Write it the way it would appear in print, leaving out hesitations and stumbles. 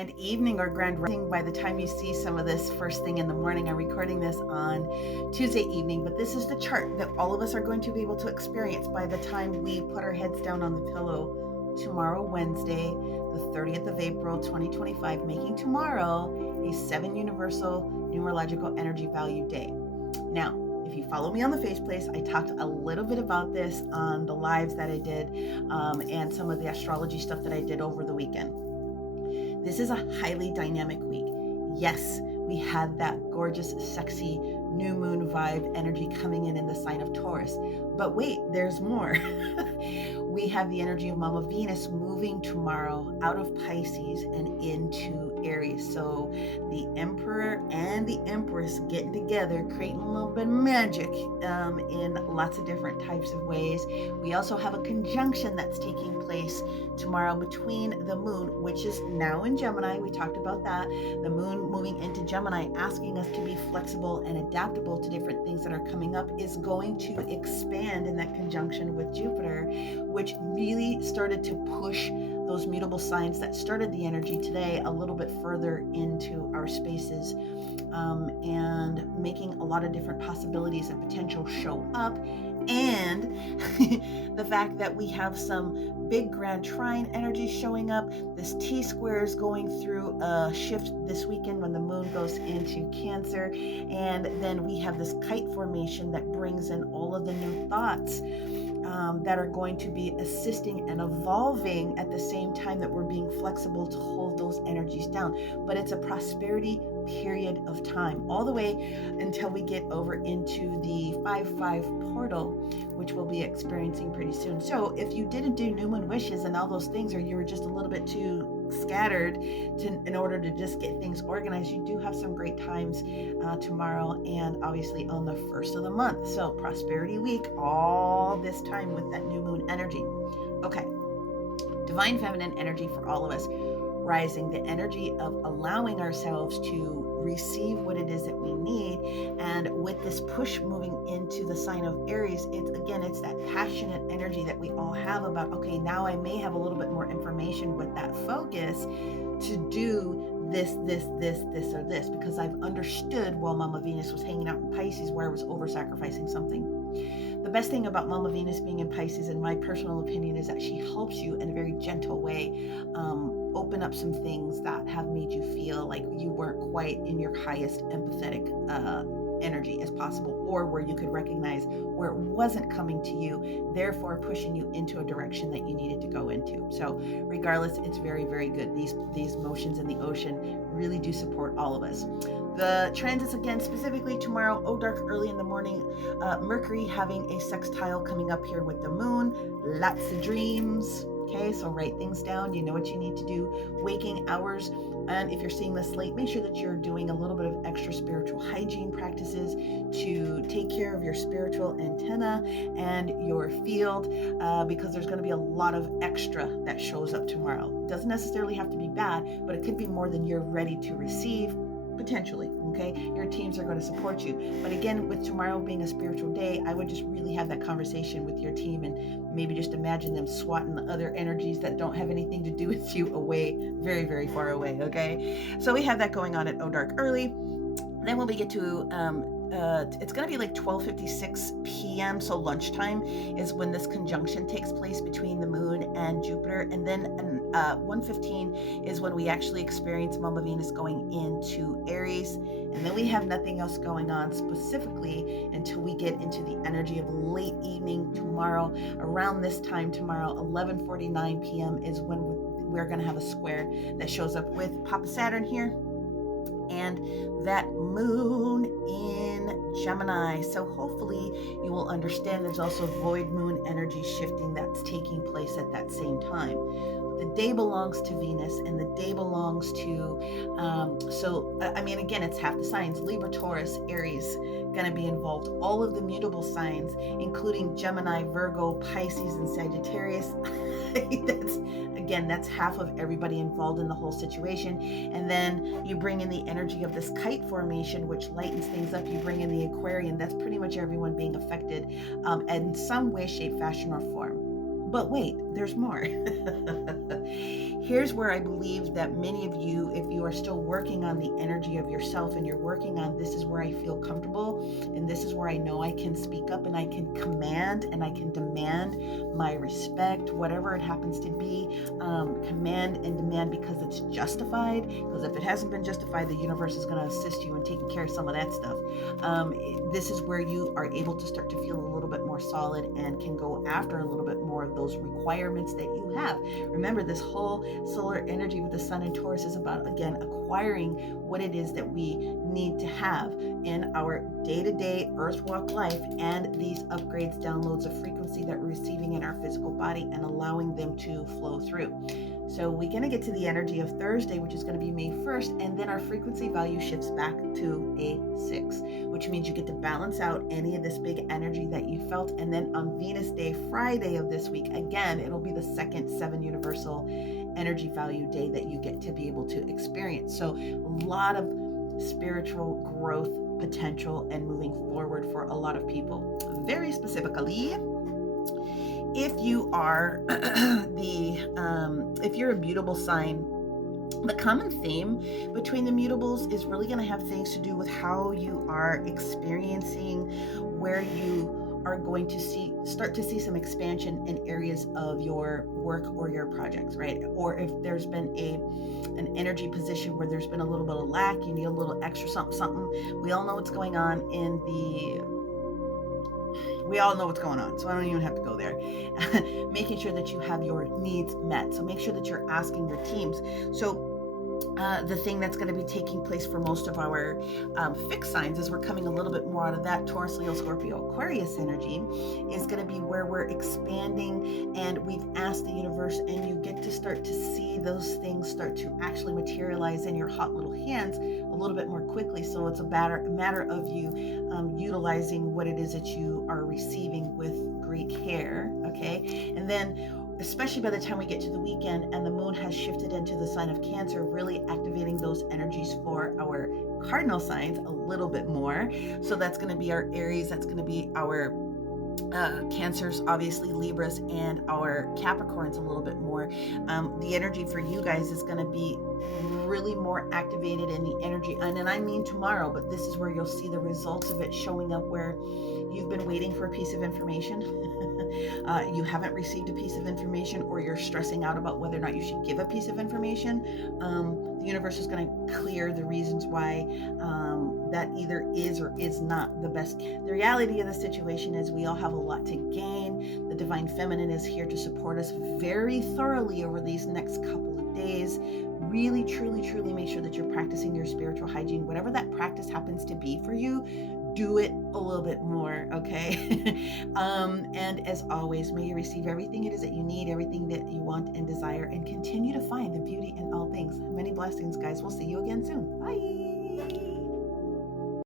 grand evening or grand rising by the time you see some of this first thing in the morning. I'm recording this on Tuesday evening, but this is the chart that all of us are going to be able to experience by the time we put our heads down on the pillow tomorrow, Wednesday, the 30th of April, 2025, making tomorrow a 7 Universal Numerological Energy Value Day. Now, if you follow me on the Faceplace, I talked a little bit about this on the lives that I did and some of the astrology stuff that I did over the weekend. This is a highly dynamic week. Yes, we had that gorgeous, sexy new moon vibe energy coming in the sign of Taurus. But wait, there's more. We have the energy of Mama Venus moving tomorrow out of Pisces and into Aries. So the Emperor and the Empress getting together, creating a little bit of magic in lots of different types of ways. We also have a conjunction that's taking place tomorrow between the moon, which is now in Gemini. We talked about that. The moon moving into Gemini, asking us to be flexible and adaptable to different things that are coming up, is going to expand in that conjunction with Jupiter, which really started to push those mutable signs that started the energy today a little bit further into our spaces, and making a lot of different possibilities and potential show up. And the fact that we have some big grand trine energy showing up. This T-square is going through a shift this weekend when the moon goes into Cancer. And then we have this kite formation that brings in all of the new thoughts that are going to be assisting and evolving at the same time that we're being flexible to hold those energies down. But it's a prosperity period of time, all the way until we get over into the 5/5 portal, which we'll be experiencing pretty soon. So if you didn't do new moon wishes and all those things, or you were just a little bit too scattered in order to just get things organized, you do have some great times tomorrow and obviously on the 1st of the month. So prosperity week, all this time with that new moon energy. Okay, divine feminine energy for all of us, rising, the energy of allowing ourselves to receive what it is that we need. And with this push moving into the sign of Aries, it's that passionate energy that we all have about, okay, now I may have a little bit more information with that focus to do this, or this, because I've understood while Mama Venus was hanging out in Pisces where I was over-sacrificing something. The best thing about Mama Venus being in Pisces, in my personal opinion, is that she helps you in a very gentle way open up some things that have made you feel like you weren't quite in your highest empathetic energy as possible, or where you could recognize where it wasn't coming to you, therefore pushing you into a direction that you needed to go into. So regardless, it's very, very good. These motions in the ocean really do support all of us. The transits, again, specifically tomorrow, dark early in the morning, Mercury having a sextile coming up here with the moon, lots of dreams. Okay, so write things down. You know what you need to do. Waking hours. And if you're seeing this late, make sure that you're doing a little bit of extra spiritual hygiene practices to take care of your spiritual antenna and your field, because there's going to be a lot of extra that shows up tomorrow. It doesn't necessarily have to be bad, but it could be more than you're ready to receive. Potentially, okay? Your teams are going to support you. But again, with tomorrow being a spiritual day, I would just really have that conversation with your team and maybe just imagine them swatting the other energies that don't have anything to do with you away, very, very far away, okay? So we have that going on at dark early. Then when we get to it's going to be like 12:56 p.m. So lunchtime is when this conjunction takes place between the moon and Jupiter. And then 1:15 is when we actually experience Mama Venus going into Aries. And then we have nothing else going on specifically until we get into the energy of late evening tomorrow. Around this time tomorrow, 11:49 p.m. is when we're going to have a square that shows up with Papa Saturn here and that moon in Gemini. So hopefully you will understand there's also void moon energy shifting that's taking place at that same time. The day belongs to Venus, and the day belongs to, again, it's half the signs. Libra, Taurus, Aries, going to be involved. All of the mutable signs, including Gemini, Virgo, Pisces, and Sagittarius. That's half of everybody involved in the whole situation. And then you bring in the energy of this kite formation, which lightens things up. You bring in the Aquarian. That's pretty much everyone being affected in some way, shape, fashion, or form. But wait, there's more. Here's where I believe that many of you, if you are still working on the energy of yourself and you're working on this is where I feel comfortable and this is where I know I can speak up and I can command and I can demand my respect, whatever it happens to be, command and demand because it's justified. Because if it hasn't been justified, the universe is going to assist you in taking care of some of that stuff. This is where you are able to start to feel a little bit more solid and can go after a little bit more of those requirements that you have. Remember, this whole solar energy with the sun and Taurus is about, again, acquiring what it is that we need to have in our day-to-day earth walk life and these upgrades, downloads of frequency that we're receiving in our physical body and allowing them to flow through. So we're going to get to the energy of Thursday, which is going to be May 1st, and then our frequency value shifts back to a 6, which means you get to balance out any of this big energy that you felt. And then on Venus Day, Friday of this week, again, it'll be the second 7 universal energy value day that you get to be able to experience. So a lot of spiritual growth potential and moving forward for a lot of people. Very specifically, if you are if you're a mutable sign, the common theme between the mutables is really going to have things to do with how you are experiencing, where you are going to start to see some expansion in areas of your work or your projects, right? Or if there's been an energy position where there's been a little bit of lack, you need a little extra something. We all know what's going on we all know what's going on, so I don't even have to go there. Making sure that you have your needs met. So make sure that you're asking your teams. So the thing that's going to be taking place for most of our fixed signs as we're coming a little bit more out of that Taurus, Leo, Scorpio, Aquarius energy is going to be where we're expanding and we've asked the universe, and you get to start to see those things start to actually materialize in your hot little hands a little bit more quickly. So it's a matter of you utilizing what it is that you are receiving with great care. Okay. And then especially by the time we get to the weekend and the moon has shifted into the sign of Cancer, really activating those energies for our cardinal signs a little bit more. So that's going to be our Aries, that's going to be our Cancers, obviously Libras, and our Capricorns a little bit more. The energy for you guys is going to be really more activated in the energy, and I mean tomorrow, but this is where you'll see the results of it showing up, where you've been waiting for a piece of information. You haven't received a piece of information, or you're stressing out about whether or not you should give a piece of information. The universe is going to clear the reasons why that either is or is not the best. The reality of the situation is we all have a lot to gain. The Divine Feminine is here to support us very thoroughly over these next couple of days. Really, truly, truly make sure that you're practicing your spiritual hygiene. Whatever that practice happens to be for you, do it a little bit more, okay? And as always, may you receive everything it is that you need, everything that you want and desire, and continue to find the beauty in all things. Many blessings, guys. We'll see you again soon. Bye.